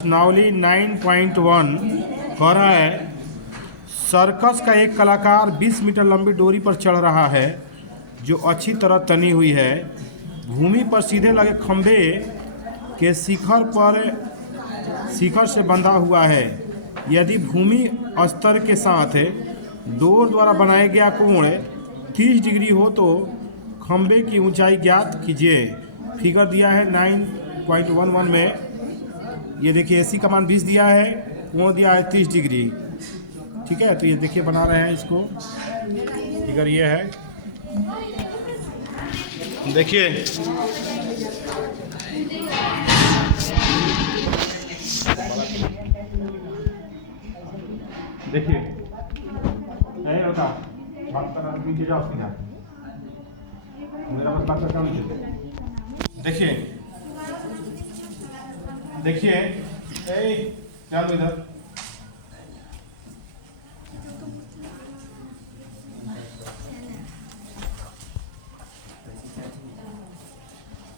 प्रश्नावली 9.1 कह रहा है सर्कस का एक कलाकार 20 मीटर लंबी डोरी पर चढ़ रहा है जो अच्छी तरह तनी हुई है। भूमि पर सीधे लगे खंभे के शिखर से बंधा हुआ है। यदि भूमि स्तर के साथ डोर द्वारा बनाया गया कोण 30 डिग्री हो तो खंभे की ऊंचाई ज्ञात कीजिए। फिगर दिया है 9.11 में। ये देखिए AC का मान 20 दिया है, कोण दिया है 30 डिग्री। ठीक है, तो ये देखिए बना रहे हैं इसको। फिगर ये है, देखिए देखिए नहीं होता बात करना, नीचे जाओ सीधा, मेरा बस बात करता हूँ। देखिए देखिए क्या लो इधर,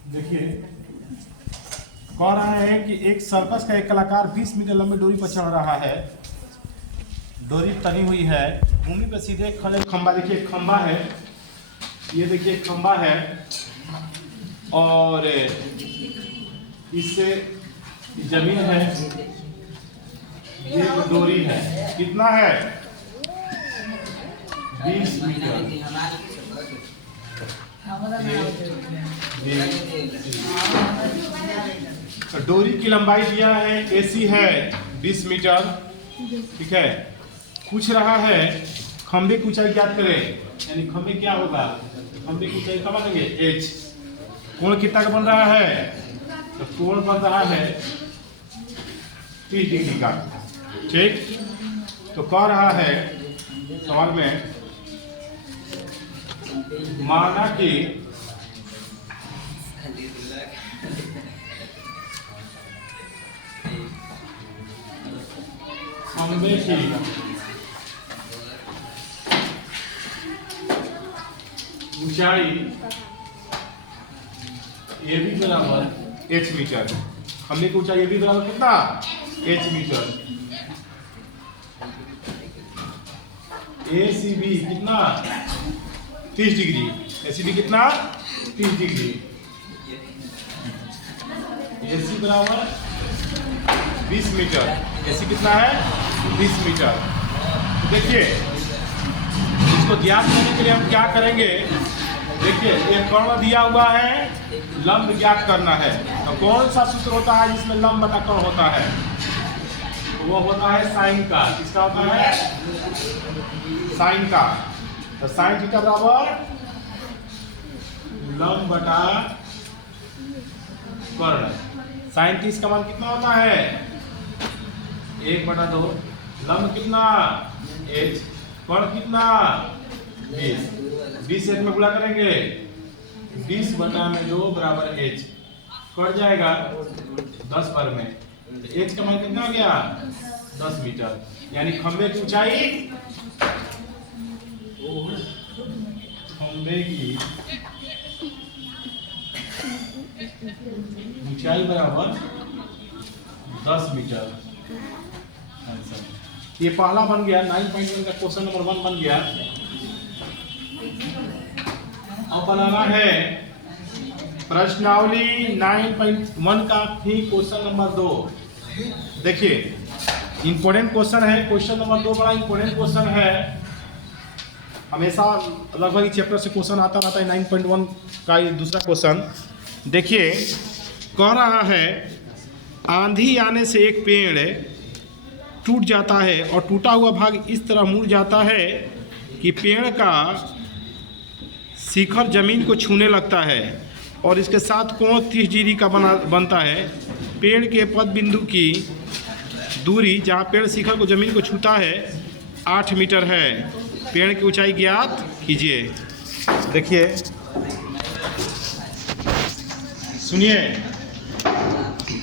देखिए कह रहा है कि एक सर्कस का एक कलाकार 20 मीटर लंबी डोरी पर चढ़ रहा है। डोरी तनी हुई है, भूमि पर सीधे खड़े खंभा, देखिए खंभा है, ये देखिए खंभा है और इससे जमीन है, ये डोरी है, कितना है 20 मीटर। डोरी की लंबाई दिया है AC है 20 मीटर। ठीक है, पूछ रहा है खंभे की ऊंचाई ज्ञात करें, यानी खंभे क्या होगा, खंभे की ऊंचाई कब बनेंगे H। कोण कितना का बन रहा है, तो कोण बन रहा है 30 डिग्री का। ठीक, तो कह रहा है सवाल में माना कि खंभे की ऊंचाई ये भी बराबर H मीटर। खंभे की ऊंचाई ये भी बराबर कितना H मीटर। ACB कितना 30 डिग्री, ACB कितना 30 डिग्री। AC बराबर 20 मीटर, AC कितना है 20 मीटर। देखिए इसको ज्ञात करने के लिए हम क्या करेंगे, देखिए एक कर्ण दिया हुआ है, लंब ज्ञात करना है। तो कौन सा सूत्र होता है जिसमें लंब बटा कर्ण होता है, वो होता है साइन का। किसका होता है, साइन का। तो साइन थीटा बराबर लंब बटा कर्ण। साइन 30 का मान कितना होता है 1/2। लंब कितना H, कर्ण कितना 20 एक में गुणा करेंगे 20/2 बराबर H, कट जाएगा 10 पर में। H का मान कितना हो गया 10 मीटर। यानी खंभे की ऊंचाई, खंभे की ऊंचाई बराबर 10 मीटर। ये पहला बन गया 9.1 का क्वेश्चन नंबर 1 बन गया। अब बनाना है प्रश्नावली 9.1 का ही क्वेश्चन नंबर 2। देखिए इंपॉर्टेंट क्वेश्चन है, क्वेश्चन नंबर 2 बड़ा इंपॉर्टेंट क्वेश्चन है। हमेशा लगभग इस चैप्टर से क्वेश्चन आता रहता है 9.1 का ये दूसरा क्वेश्चन। देखिए कह रहा है आंधी आने से एक पेड़ टूट जाता है और टूटा हुआ भाग इस तरह मुड़ जाता है कि पेड़ का शिखर जमीन को छूने लगता है और इसके साथ कोण 30 डिग्री का बनता है। पेड़ के पद बिंदु की दूरी जहाँ पेड़ शिखर को जमीन को छूता है 8 मीटर है। पेड़ की ऊंचाई ज्ञात कीजिए। देखिए सुनिए,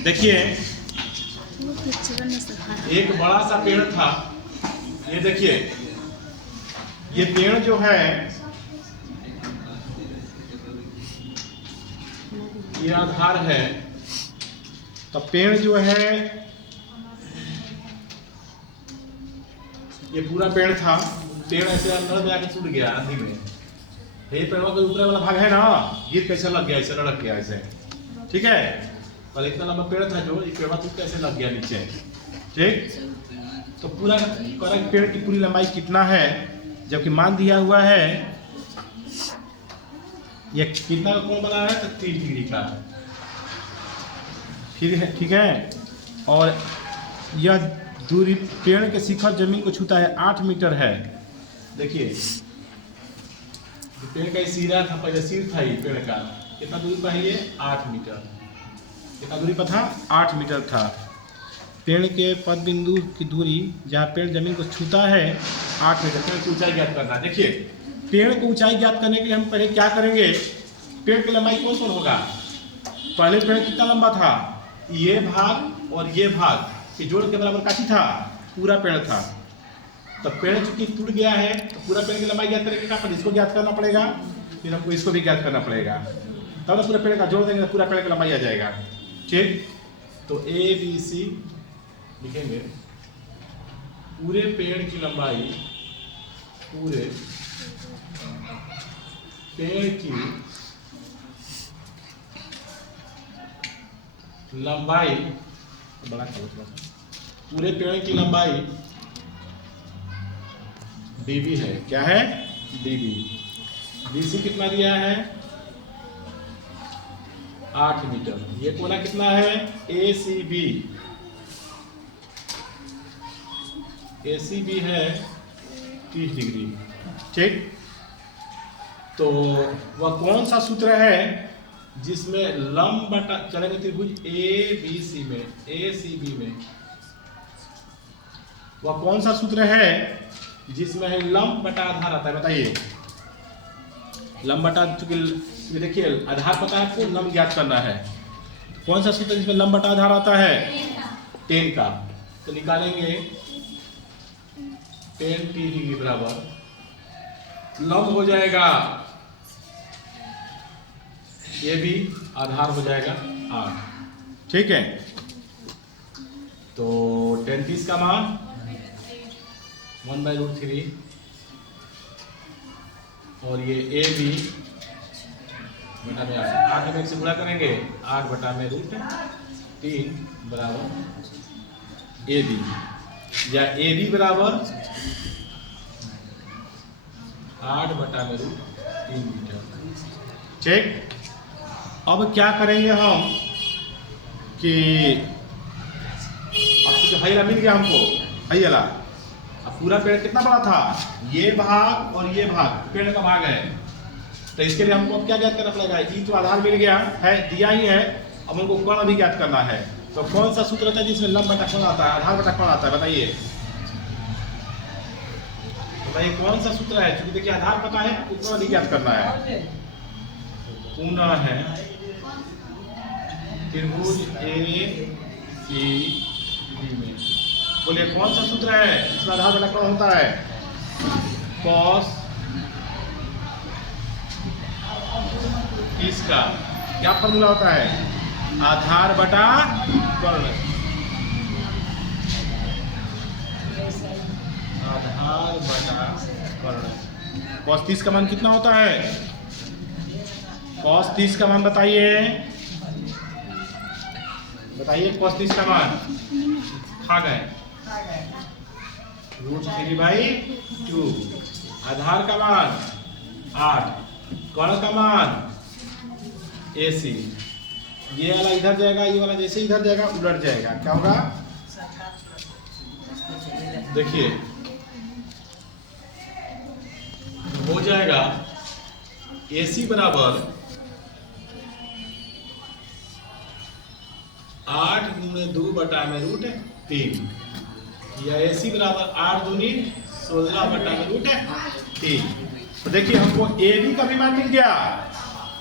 देखिए एक बड़ा सा पेड़ था, ये देखिए ये पेड़ जो है ये आधार है, तो पेड़ जो है ये पूरा पेड़ था, पेड़ ऐसे अंदर में आके टूट गया आंधी में। ये पेड़ों के ऊपर वाला भाग है ना, गिर कैसे लग गया, ऐसे लड़क गया ऐसे, ठीक है। और इतना लंबा पेड़ था जो, ये पेड़ तो कैसे लग गया नीचे, ठीक। तो पूरा पेड़ की पूरी लंबाई कितना है, जबकि मान दिया हुआ है ये कितना का कोण बना है, तो 30 डिग्री का, ठीक है। और यह दूरी पेड़ के शिखर जमीन को छूता है 8 मीटर है। देखिए पेड़ का सिरा था, पहले सिर था ये पेड़ का, कितना दूरी पर है ये, 8 मीटर। कितना दूरी पर था, 8 मीटर था। पेड़ के पद बिंदु की दूरी जहाँ पेड़ जमीन को छूता है 8 मीटर। पेड़ की ऊंचाई ज्ञात करना। देखिए पेड़ की ऊंचाई ज्ञात करने के लिए हम पहले क्या करेंगे, पेड़ की लंबाई कौन कौन होगा। पहले पेड़ कितना लंबा था, ये भाग और ये भाग के जोड़ के बराबर काफी था, पूरा पेड़ था। तो पेड़ चूंकि टूट गया है तो पूरा पेड़ की लंबाई ज्ञात करेंगे, पर इसको ज्ञात करना पड़ेगा, फिर हमको इसको भी ज्ञात करना पड़ेगा, तब तो पूरा पेड़ का जोड़ देंगे तो पूरा पेड़ की लंबाई आ जाएगा, ठीक। तो ABC लिखेंगे, पूरे पेड़ की लंबाई, पूरे पेड़ की लंबाई, बड़ा करो थोड़ा सा, पूरे पेड़ की लंबाई DB है। क्या है, DB। BC कितना दिया है, 8 मीटर। ये कोना कितना है, ACB। ACB है 30 डिग्री, ठीक। तो वह कौन सा सूत्र है जिसमें लंब बटा चलेंगे त्रिभुज ABC में, ACB में, वह कौन सा सूत्र है जिसमें है लंब बटा आधार आता है, बताइए। लंब बटा, चूंकि देखिए आधार पता है आपको, लंब ज्ञात करना है, तो कौन सा सूत्र जिसमें लंब बटा आधार आता है, 10 का। तो निकालेंगे 10 30 डिग्री बराबर लंब हो जाएगा, ये भी आधार हो जाएगा 8, ठीक है। तो 10 30 का मान 1/√3, और ये AB बटा में 8 में 1 से गुणा करेंगे, 8 बटा में √3 बराबर AB, या AB बराबर 8 बटा में √3 मीटर, ठीक। अब क्या करेंगे हम कि अब तो हईला मिल गया हमको, हईला। अब पूरा पेड़ कितना बड़ा था, ये भाग और ये भाग पेड़ का भाग है, तो इसके लिए हमको क्या ज्ञात करना पड़ेगा, ये तो आधार मिल गया है, दिया ही है, अब हमको कोण भी ज्ञात करना है। तो कौन सा सूत्र होता है जिसमें लंब बटा कोण आता है, आधार बटा कोण आता है, बताइए। बताइए कौन सा सूत्र है, क्योंकि देखिए आधार पता है, कोण भी ज्ञात करना है। कोण है त्रिभुज ACB में, बोलिए कौन सा सूत्र है जिसमें आधार बटा कोण होता है, cos इसका क्या फॉर्मूला होता है, आधार बटा कोण, आधार बटा कोण। cos 30 का मान कितना होता है, cos 30 का मान बताइए, बताइए cos 30 का मान, खा गए, √3/2। आधार का मान 8, कोण का मान AC। ये वाला इधर जाएगा, ये वाला जैसे इधर जाएगा उलट जाएगा, क्या होगा, देखिए हो जाएगा AC बराबर 8 × 2 बटा में √3, या AC बराबर 8 दूनी 16 बटा में √3। तो देखिए हमको AB का भी मान मिल गया,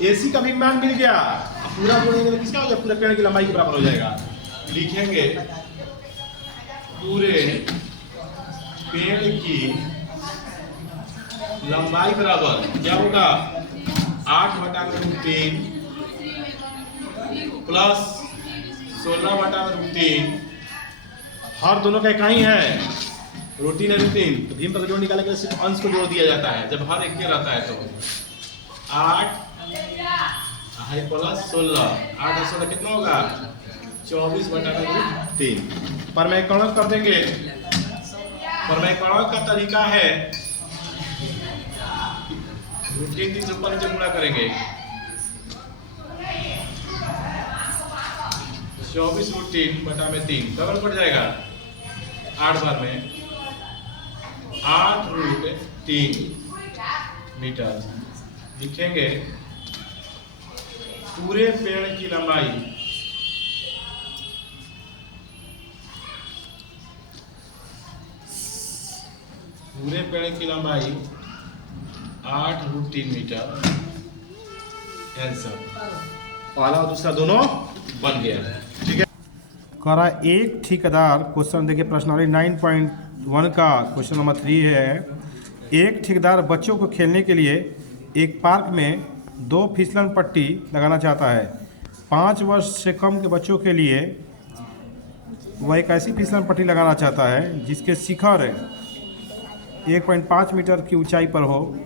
AC का भी मान मिल गया, पूरा जोड़ेंगे तो किसका हो जाएगा, पूरे पेड़ की लंबाई के बराबर हो जाएगा। लिखेंगे पूरे पेड़ की लंबाई बराबर क्या होगा, 8 बटा में √3 प्लस 16 बटा में √3, हर दोनों का इकाई है, रूटीन है रूटीन, तो भीम पर जोड़ निकालने के लिए सिर्फ अंश को जोड़ दिया जाता है जब हर एक के रहता है तो 8 प्लस 16, 8 और 16 कितना होगा 24/√3 पर मैं कणक कर देंगे। पर मैं कणक का तरीका है रूटीन 3 से ऊपर नीचे गुणा करेंगे 24√3/3 डबल पड़ जाएगा 8 बार में 8√3 मीटर लिखेंगे। पूरे पेड़ की लंबाई की 8√3 मीटर आंसर। पहला और दूसरा दोनों बन गया, ठीक है। करा एक ठेकेदार, क्वेश्चन देखिए प्रश्नावली 9.1 का क्वेश्चन नंबर 3 है। एक ठेकेदार बच्चों को खेलने के लिए एक पार्क में 2 फिसलन पट्टी लगाना चाहता है। 5 वर्ष से कम के बच्चों के लिए वह एक ऐसी फिसलन पट्टी लगाना चाहता है जिसके शिखर 1.5 मीटर की ऊंचाई पर हो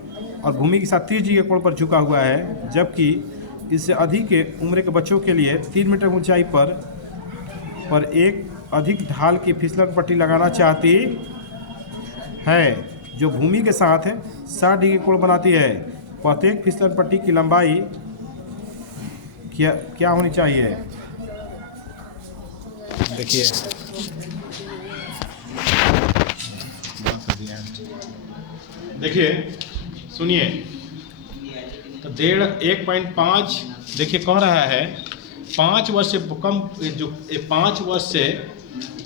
और भूमि के साथ 30 डिग्री के कोण पर झुका हुआ है, जबकि इससे अधिक के उम्र के बच्चों के लिए 3 मीटर ऊंचाई पर एक अधिक ढाल की फिसलन पट्टी लगाना चाहती है जो भूमि के साथ 60 डिग्री कोण बनाती है। प्रत्येक फिसलन पट्टी की लंबाई क्या होनी चाहिए? देखिए सुनिए, तो 1.5 देखिए कह रहा है 5 वर्ष से कम जो 5 वर्ष से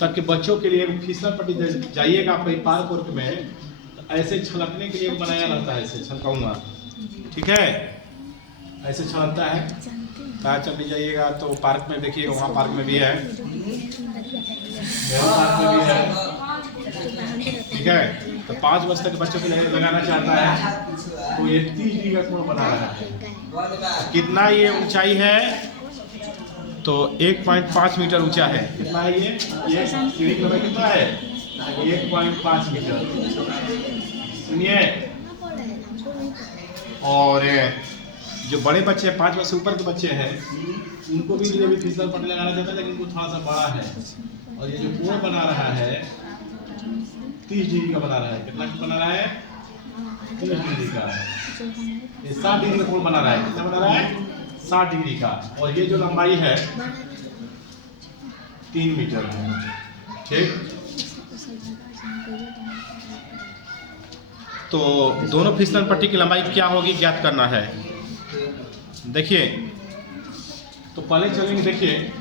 तक के बच्चों के लिए फिसलन पट्टी जाइएगा कोई पार्क उर्क में, तो ऐसे छलकने के लिए बनाया रहता है, ऐसे छलकाऊंगा, ठीक है, ऐसे छलकता है। कहाँ चलने जाइएगा तो पार्क में देखिएगा, वहाँ पार्क में भी है, पार्क में भी है, ठीक है। तो 5 वर्ष तक बच्चों के लिए लगाना चाहता है, तो ये 30 डिग्री का कोण बना रहा है। कितना ये ऊंचाई है? तो 1.5 मीटर ऊंचा है। कितना है ये सीढ़ी का कितना है? 1.5 मीटर। सुनिए, और जो बड़े बच्चे हैं 5 वर्ष से ऊपर के बच्चे हैं उनको भी फिसलन पट्टी लगाना चाहता है, लेकिन उनको थोड़ा सा बड़ा है। और ये जो कोण बना रहा है 30 डिग्री का बना रहा है। कितना बना रहा है? 30 डिग्री का। ये 60 डिग्री का कोण बना रहा है। कितना बना रहा है? 60 डिग्री का। और ये जो लंबाई है 3 मीटर है, ठीक। तो दोनों फिसलन पट्टी की लंबाई क्या होगी ज्ञात करना है। देखिए, तो पहले चलेंगे, देखिए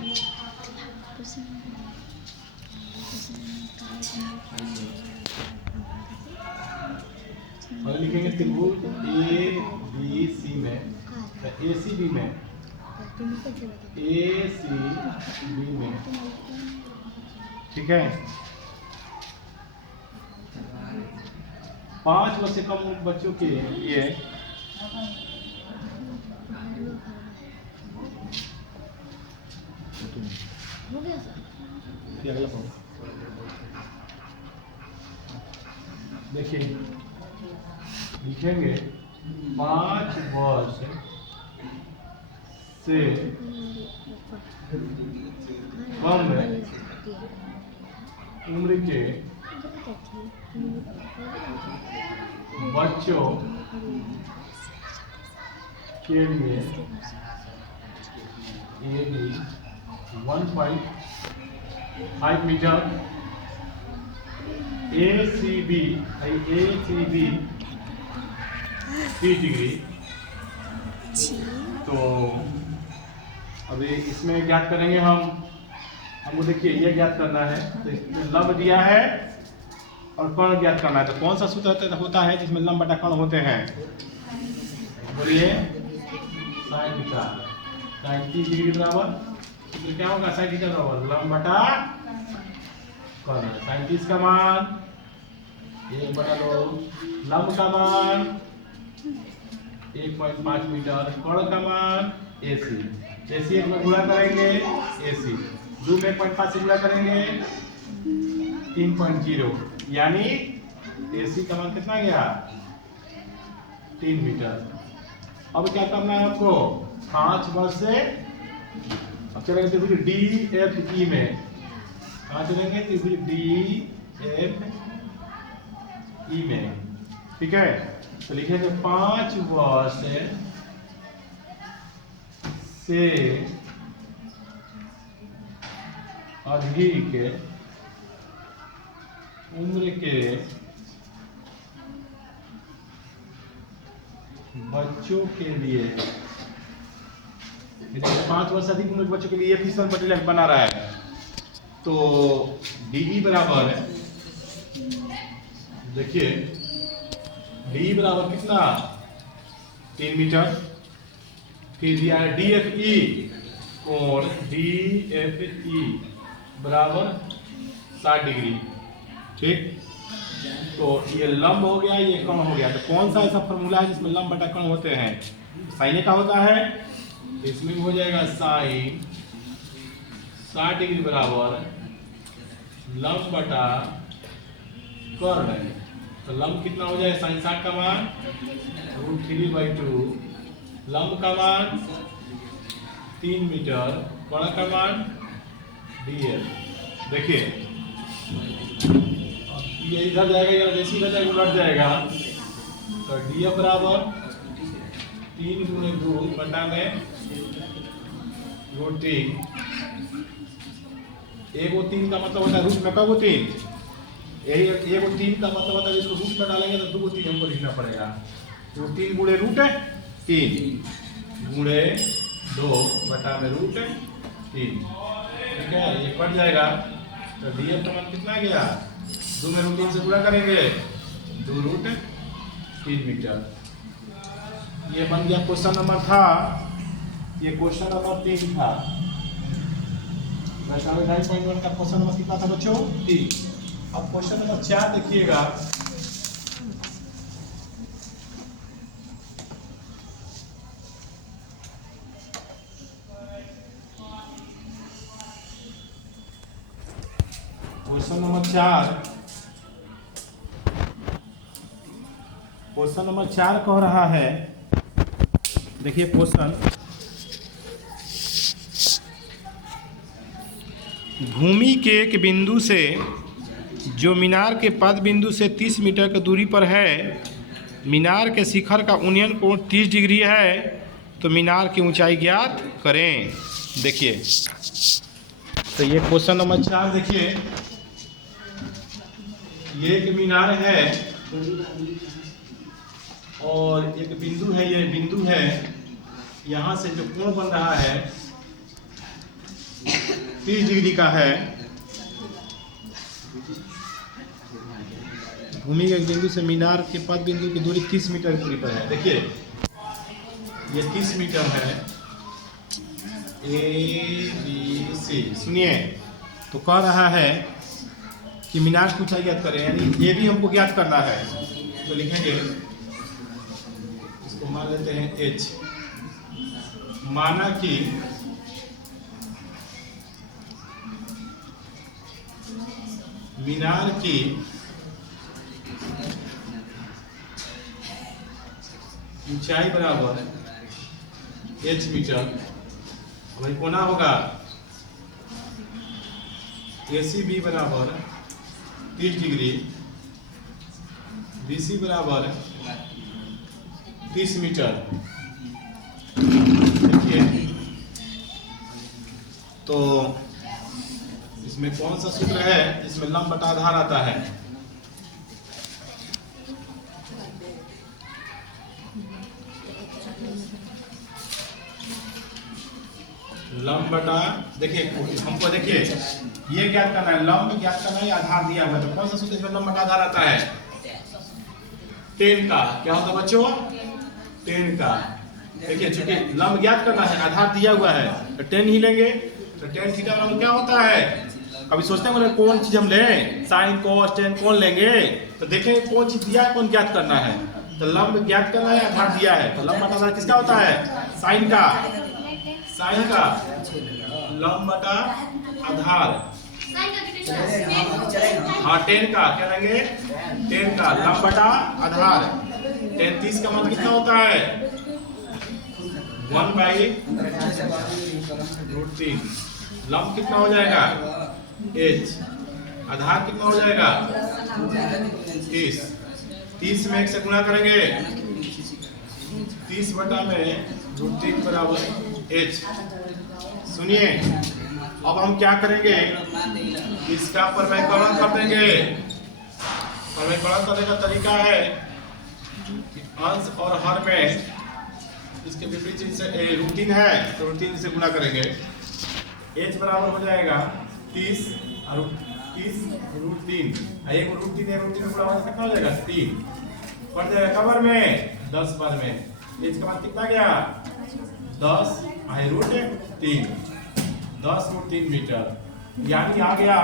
पहले लिखेंगे त्रिभुज ABC में, ACB में, ACB में, ठीक है। 5 वर्ष से कम बच्चों के लिए देखिए लिखेंगे 5 वर्ष से कम उम्र के बच्चों के लिए AB 1.5 मीटर, ACB 30 डिग्री। तो अभी इसमें ज्ञात करेंगे हमको देखिए ये ज्ञात करना है, तो इसमें लंब दिया है और कर्ण ज्ञात करना है। तो कौन सा सूत्र होता है जिसमें लंब बटा कर्ण होते हैं? बोलिए, साइन थीटा। 30 डिग्री बराबर सूत्र क्या होगा? साइन थीटा बराबर लंब बटा कर्ण। 37 का मान 1/2, लंब का मान 1.5 मीटर, कर्ण का मान AC। AC 1 में गुणा करेंगे, AC 2 में 1.5 से गुणा करेंगे 3.0 यानी AC का मान कितना गया 3 मीटर। अब क्या करना है आपको 5 वर्ष से अब चलेंगे त्रिभुज DFE में। कहाँ चलेंगे त्रिभुज DFE में, ठीक है। तो लिखेंगे 5 वर्ष से अधिक उम्र के बच्चों के लिए, 5 वर्ष अधिक उम्र के बच्चों के लिए ये फिशनल मटेरियल बना रहा है। तो DE बराबर है, देखिए DE बराबर कितना 3 मीटर। फिर दिया है DFE, कोण DFE बराबर 60 डिग्री, ठीक। तो ये लंब हो गया, ये कोण हो गया। तो कौन सा ऐसा फॉर्मूला है जिसमें लंब बटा कोण होते हैं? साइन का होता है, इसमें हो जाएगा साइन 60 डिग्री बराबर लंब बटा कोण। तो लंब कितना हो जाएगा साइन 60 का मान √3/2, लंब का मान 3 मीटर, कोण का मान DL। देखिए ये इधर जाएगा, या जैसे इधर जाएगा उलट जाएगा। तो DF बराबर 3 × 2 बटा में √3। एगो 3 का मतलब होता है रूट में कब 3, यही एगो 3 का मतलब होता है इसको रूट में डालेंगे तो 2 3 हमको लिखना पड़ेगा। तो 3 × √3 × 2 बटा में √3, ठीक है। ये कट जाएगा। तो DF का मान कितना गया, 2 में √3 से गुणा करेंगे 2√3 मीटर। ये बन गया क्वेश्चन नंबर था, ये क्वेश्चन नंबर 3 था। 9.1 का क्वेश्चन नंबर कितना था बच्चों 3। अब क्वेश्चन नंबर 4 देखिएगा। क्वेश्चन नंबर 4 कह रहा है, देखिए क्वेश्चन, भूमि के एक बिंदु से जो मीनार के पद बिंदु से 30 मीटर की दूरी पर है, मीनार के शिखर का उन्नयन कोण 30 डिग्री है, तो मीनार की ऊंचाई ज्ञात करें। देखिए तो ये क्वेश्चन नंबर 4 देखिए, ये एक मीनार है और एक बिंदु है, ये बिंदु है। यहाँ से जो कोण बन रहा है 30 डिग्री का है। भूमि के एक बिंदु से मीनार के पद बिंदु की दूरी 30 मीटर की दूरी पर है। देखिए ये 30 मीटर है, ABC। सुनिए, तो कह रहा है कि मीनार की ऊंचाई ज्ञात करें, यानी ये भी हमको ज्ञात करना है। तो लिखेंगे, इसको मान लेते हैं H। माना कि मीनार की ऊंचाई बराबर H मीटर। वही कोना होगा ACB बराबर 30 डिग्री, BC बराबर 30 मीटर। देखिए तो इसमें कौन सा सूत्र है, इसमें लंब बटा आधार आता है। लंब बटा, देखिए हमको देखिए ये ज्ञात करना है, लंब ज्ञात करना है, आधार दिया हुआ है। तो कौन सा सूत्र इसमें लंब बटा आधार आता है? 10 का। क्या होता है बच्चों? 10 का। देखिए चूंकि लंब ज्ञात करना है, आधार दिया हुआ है, तो 10 ही लेंगे। तो 10 थीटा बराबर क्या होता है? कभी सोचते हैं कौन चीज हम लें, साइन कोस टेन कौन लेंगे? तो देखें कौन चीज दिया है, कौन ज्ञात करना है। तो लंब ज्ञात करना है, आधार दिया है। तो लंब बटा आधार किसका होता है? साइन का। साइन का लंब बटा आधार हाँ 10 का क्या लेंगे 10 का लंब बटा आधार 10 30 का मतलब कितना होता है 1/√3 लंब कितना हो जाएगा h आधार कितना हो जाएगा 30 में 1 से गुणा करेंगे 30 बटा में √3 बराबर h। सुनिए अब हम क्या करेंगे इसका प्रमेयकरण कर देंगे। प्रमेयकरण करने का तरीका है कि अंश और हर में इसके विपरीत चीज से √3 है तो √3 से गुणा करेंगे h बराबर हो जाएगा 30 और 30 √3 एक √3 है √3 गुणा होगा कितना हो जाएगा 3 बढ़ जाएगा कबर में 10 बार में h का मान कितना गया 10 √3 10√3 मीटर यानी आ गया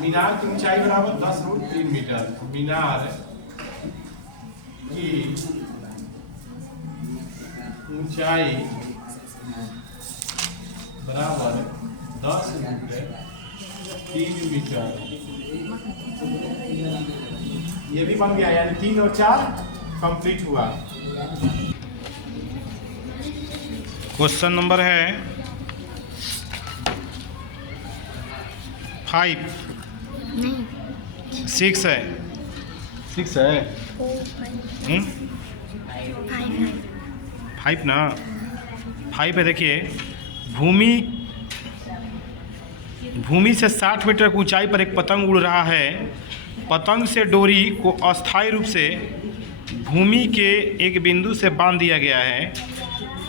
मीनार की ऊंचाई बराबर 10√3 मीटर। मीनार की ऊंचाई बराबर 10√3 मीटर। ये भी बन गया यानी 3 और 4 कंप्लीट हुआ। क्वेश्चन नंबर है 5 नहीं 6 है 6 है 5 ना 5 है। देखिए भूमि से 60 मीटर की ऊंचाई पर एक पतंग उड़ रहा है। पतंग से डोरी को अस्थायी रूप से भूमि के एक बिंदु से बांध दिया गया है।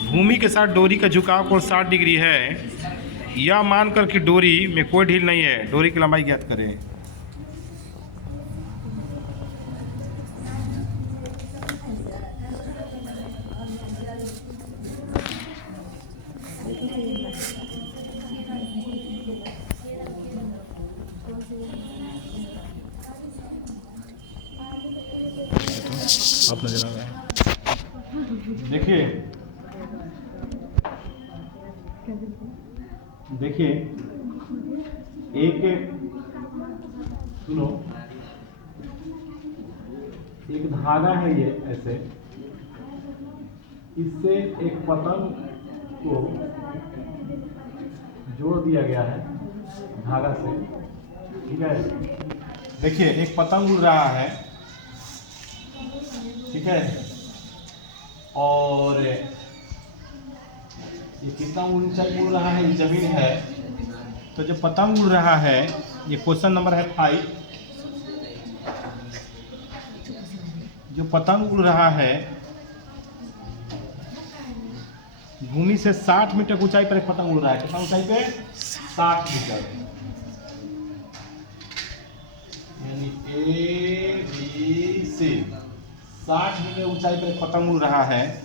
भूमि के साथ डोरी का झुकाव कोण 60 डिग्री है। यह मानकर कि डोरी में कोई ढील नहीं है, डोरी की लंबाई ज्ञात करें। आप नजर आ रहा है। देखिए एक सुनो एक धागा है ये ऐसे इससे एक पतंग को जोड़ दिया गया है धागा से। ठीक है देखिए एक पतंग उड़ रहा है ठीक है और ये कितना ऊंचाई उड़ रहा है ये जमीन है तो जो पतंग उड़ रहा है ये क्वेश्चन नंबर है 5। जो पतंग उड़ रहा है भूमि से 60 मीटर ऊंचाई पर एक पतंग उड़ रहा है। कितना ऊंचाई पे 60 मीटर यानी ABC 60 मीटर ऊंचाई पर एक पतंग उड़ रहा है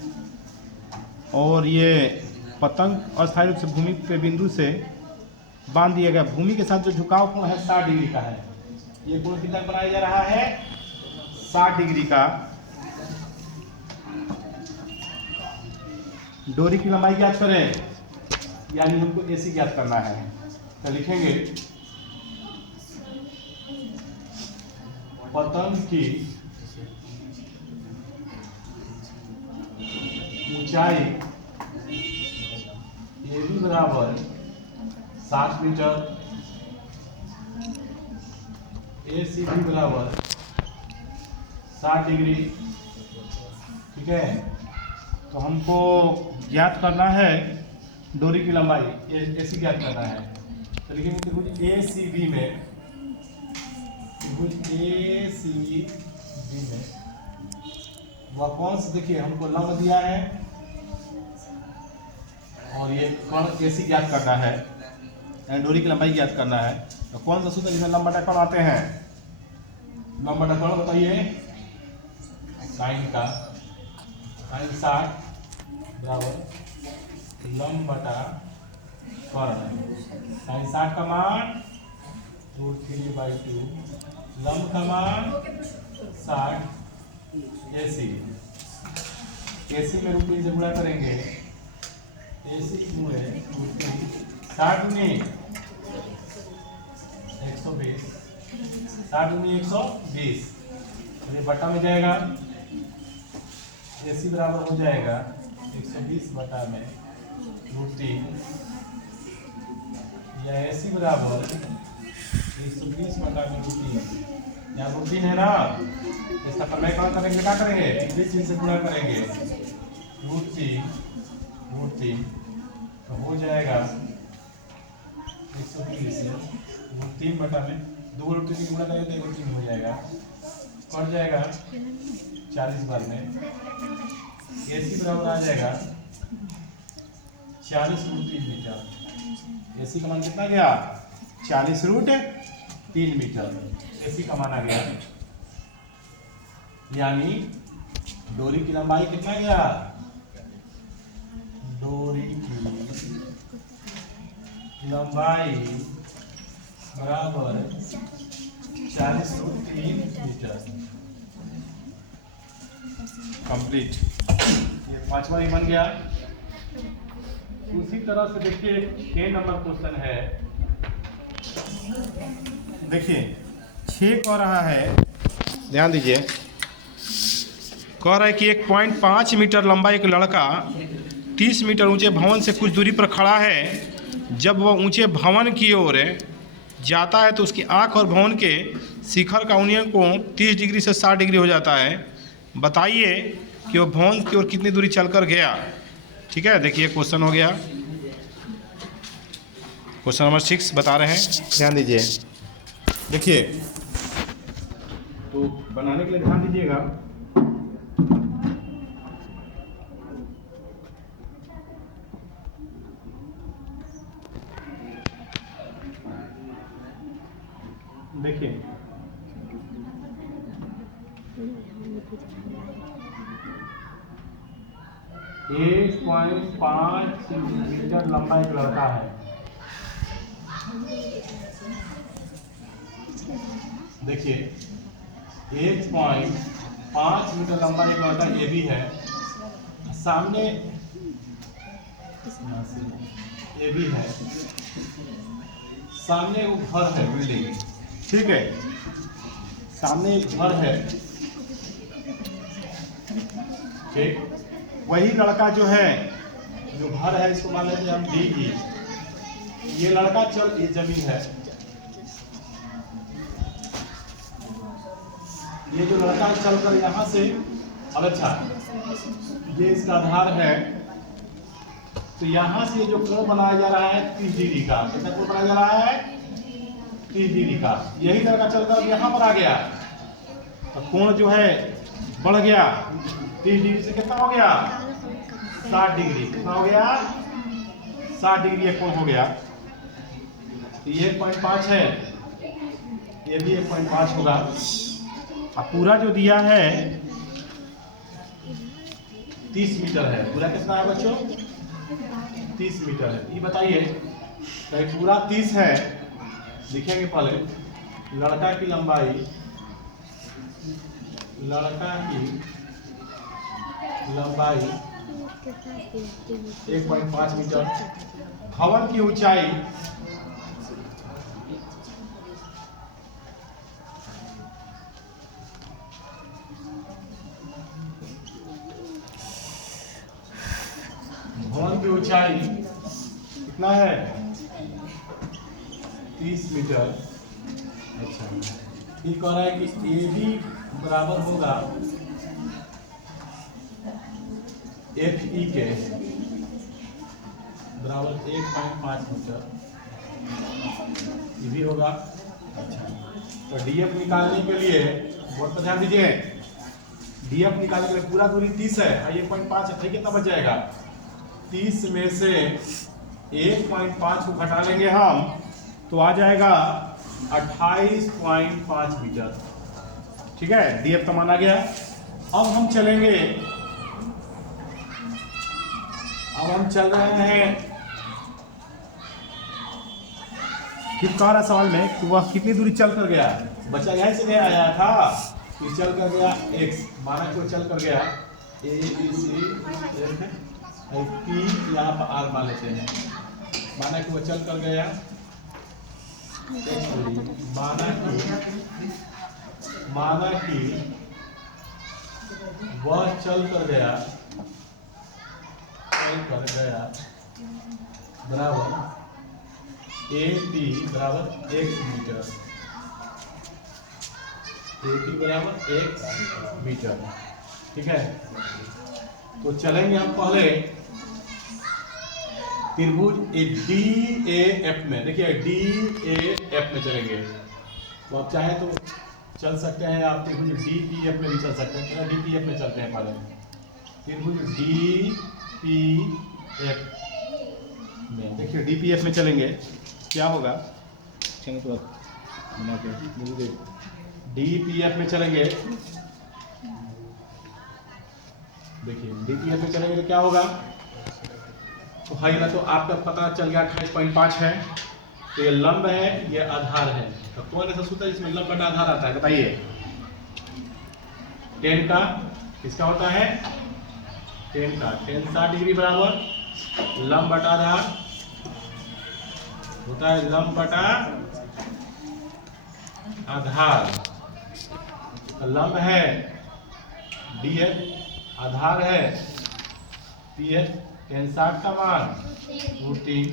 और ये पतंग अस्थायी रूप से भूमि के बिंदु से बांध दिया गया। भूमि के साथ जो झुकाव कोण है 60 डिग्री का है। ये कोण कितना बनाया जा रहा है 60 डिग्री का। डोरी की लंबाई ज्ञात करें यानी हमको AC ज्ञात करना है तो लिखेंगे पतंग की ऊंचाई AB बराबर 60 मीटर ACB बराबर 60 डिग्री। ठीक है तो हमको ज्ञात करना है डोरी की लंबाई AC ज्ञात करना है तो लिखेंगे त्रिभुज ACB में वह कौन सा देखिए हमको लंब दिया है और ये कौन AC ज्ञात करना है डोरी की लंबाई ज्ञात करना है तो कौन सा सूत्र जिसमें लंब बटा कोण आते हैं। लंब बटा कोण बताइए साइन का साइन 60 बराबर लंब बटा कोण साइन 60 का मान √3/2 लंब का मान 60 AC में √3 से गुणा करेंगे AC गुणे √3 60 में 120 60 दूनी 120, ये बटा में जाएगा, AC बराबर हो जाएगा 120 बटा में √3, या AC बराबर 120 बटा में √3, यहाँ √3 है ना, इसका प्रमेय क्या करेंगे, क्या करेंगे, इस चीज से गुणा करेंगे, √3 तो हो जाएगा 120 से √3 बटा में 2 √3 गुणा करेंगे तो 3 हो जाएगा, कट जाएगा 40 बार में, AC बराबर आ जाएगा 40 √3 मीटर। AC का मान कितना गया, 40 √3 मीटर AC का मान आ गया। यानी डोरी की लंबाई कितना गया, डोरी की लंबाई बराबर 40 √3 मीटर। कंप्लीट, ये 5वां ही बन गया। उसी तरह से देखिए 6 नंबर क्वेश्चन है, देखिए 6 कह रहा है, ध्यान दीजिए, कह रहा है कि 1.5 मीटर लंबा एक लड़का 30 मीटर ऊंचे भवन से कुछ दूरी पर खड़ा है। जब वह ऊंचे भवन की ओर जाता है तो उसकी आंख और भवन के शिखर का उन्नयन कोण 30 डिग्री से 60 डिग्री हो जाता है। बताइए कि वह भवन की ओर कितनी दूरी चलकर गया। ठीक है, देखिए क्वेश्चन हो गया, क्वेश्चन नंबर 6 बता रहे हैं, ध्यान दीजिए। देखिए तो बनाने के लिए ध्यान दीजिएगा। देखिए 1.5 मीटर लंबा एक लड़का है। देखिए 1.5 मीटर लंबा एक लड़का ये भी है, सामने ये भी है, सामने वो घर है, बिल्डिंग, ठीक है, सामने एक घर है, ठीक, वही लड़का जो है, जो घर है इसको मान लेते हैं हम डी, ये लड़का चल, ये जमीन है, ये जो लड़का चलकर यहाँ से, अब अच्छा ये इसका आधार है, तो यहाँ से जो कोण बनाया जा रहा है 30 डिग्री का, कितना कोण बनाया जा रहा है 30 डिग्री का, यही लड़का चलकर यहाँ पर आ गया तो कोण जो है बढ़ गया, 30 डिग्री से कितना हो गया 60 डिग्री, कितना हो गया 60 डिग्री एक कोण हो गया। तो ये 1.5 है, ये भी 1.5 होगा। अब पूरा जो दिया है 30 मीटर है, पूरा कितना है बच्चों 30 मीटर है। ये बताइए पूरा 30 है, लिखेंगे पहले लड़का की लंबाई, लड़का की लंबाई 1.5 मीटर, भवन की ऊंचाई कितना है 30 मीटर। अच्छा, ये कह रहा है कि ए बी बराबर होगा एफ ई के बराबर 1.5 मीटर, ये भी होगा। अच्छा, तो डीएफ निकालने के लिए बहुत पर ध्यान दीजिए, डीएफ निकालने के लिए पूरा दूरी 30 है, 1.5 है, कितना बच जाएगा 30 में से 1.5 को घटा लेंगे हम तो आ जाएगा 28.5 मीटर। ठीक है, डीएफ का मान आ गया। अब हम चलेंगे, अब हम चल रहे हैं फिर कह रहा सवाल में कि वह कितनी दूरी चल कर गया। बच्चा यहीं से नहीं आया था कि चल कर गया x, माना कि वो चल कर गया ए बी सी पी, यहाँ पर आर मान लेते हैं, माना कि वो चल कर गया, माना कि माना कि वह चल कर गया बराबर AT बराबर x मीटर, AT बराबर x मीटर। ठीक है, तो चलेंगे हम पहले त्रिभुज DAF में। देखिए DAF में चलेंगे, तो आप चाहे तो चल सकते हैं, आप त्रिभुज DPF में भी चल सकते हैं। DPF में चलते हैं पहले, त्रिभुज DPF में। देखिए DPF में चलेंगे, क्या होगा, तो DPF में चलेंगे। देखिए DPF में चलेंगे तो क्या होगा, तो है ना, तो आपका पता चल गया 28.5 है, तो ये लंब है, ये आधार है। तो कौन ऐसा सूत्र है जिसमें लंब बटा आधार आता है, बताइए। 10 का किसका होता है, 10 का, 10 60 डिग्री बराबर लंब बटा आधार होता है, लंब बटा आधार। लंब है DF, आधार है PF, 10 60 का मान √3,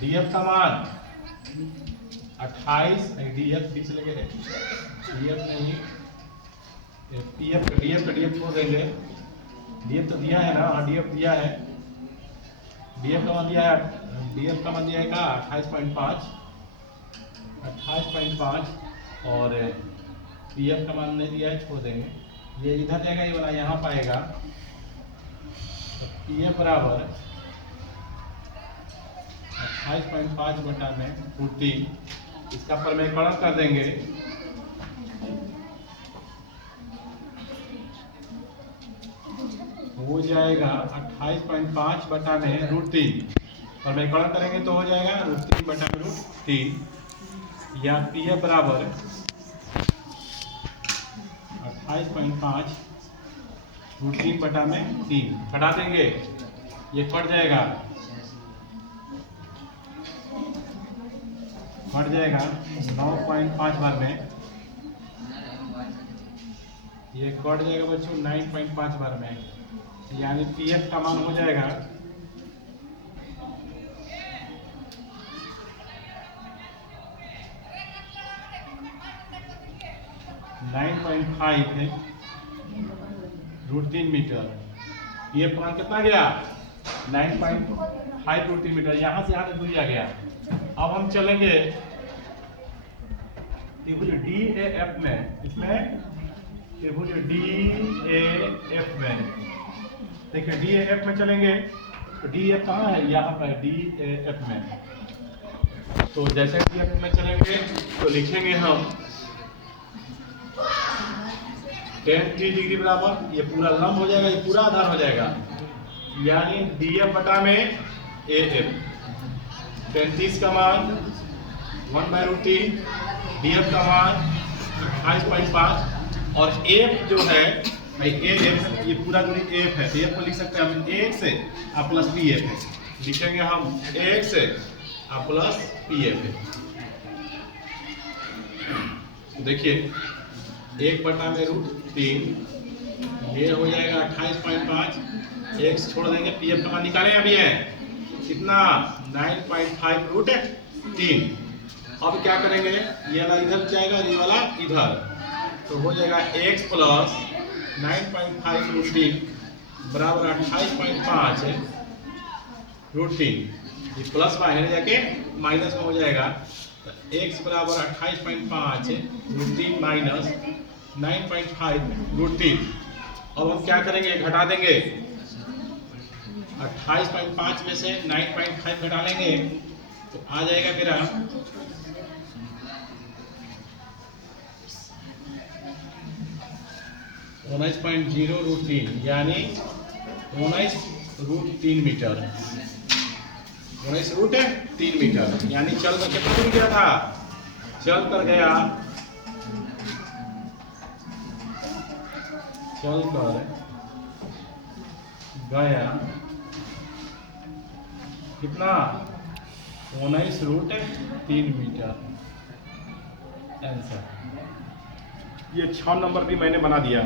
DF का मान 28, DF पीछे लगे है, DF नहीं, PF का DF छोड़ देंगे, DF तो दिया है ना, DF दिया है, DF का मान दिया है, DF का मान दिया है का 28.5 और PF का मान नहीं दिया है, छोड़ देंगे। ये इधर जाएगा, ये वाला यहाँ पाएगा, तो PF बराबर 28.5 बटा में √3, इसका प्रमेयकरण कर देंगे, हो जाएगा 28.5 बटा में √3, प्रमेयकरण करेंगे तो हो जाएगा √3 बटा में √3, या PF बराबर 28.5 √3 बटा में 3, घटा देंगे, ये कट जाएगा, 9.5 बार में, ये कट जाएगा बच्चों 9.5 बार में, यानी PF का मान हो जाएगा 9.5 है √3 मीटर। PF मान कितना गया, 9.5 √3 मीटर। यहाँ से यहाँ तक दूरी आ गया। अब हम चलेंगे त्रिभुज DAF में, इसमें त्रिभुज DAF में। देखिए DAF में चलेंगे, तो DAF कहाँ है, यहाँ पर DAF में। तो जैसे DAF में चलेंगे तो लिखेंगे हम 10 डिग्री बराबर, ये पूरा लंब हो जाएगा, ये पूरा आधार हो जाएगा, यानी DF बटा में AF। 35 का मान 1/√3, DF का मान 28.5 और AF जो है भाई AF, ये पूरा दूरी AF है, AF को लिख सकते हैं हम AX से A प्लस PF है, लिखेंगे हम AX से A प्लस PF है। देखिए 1 बटा में √3, ये हो जाएगा 28.5, x छोड़ देंगे, PF का मान निकालें अभी है कितना 9.5 √3। अब क्या करेंगे, ये वाला इधर जाएगा, ये वाला इधर, तो हो जाएगा x प्लस 9.5 √3 बराबर 28.5 √3। ये प्लस बाहर जाके माइनस में हो जाएगा, तो x बराबर 28.5 √3 माइनस 9.5 √3। अब हम क्या करेंगे, घटा देंगे, 28.5 में से 9.5 घटा लेंगे तो आ जाएगा मेरा 19.0 √3, यानी 19 √3 मीटर। 19 √3 मीटर, यानी चल कर कितना दूर गया था, चल कर गया कितना 19 √3 मीटर आंसर। ये 6 नंबर भी मैंने बना दिया।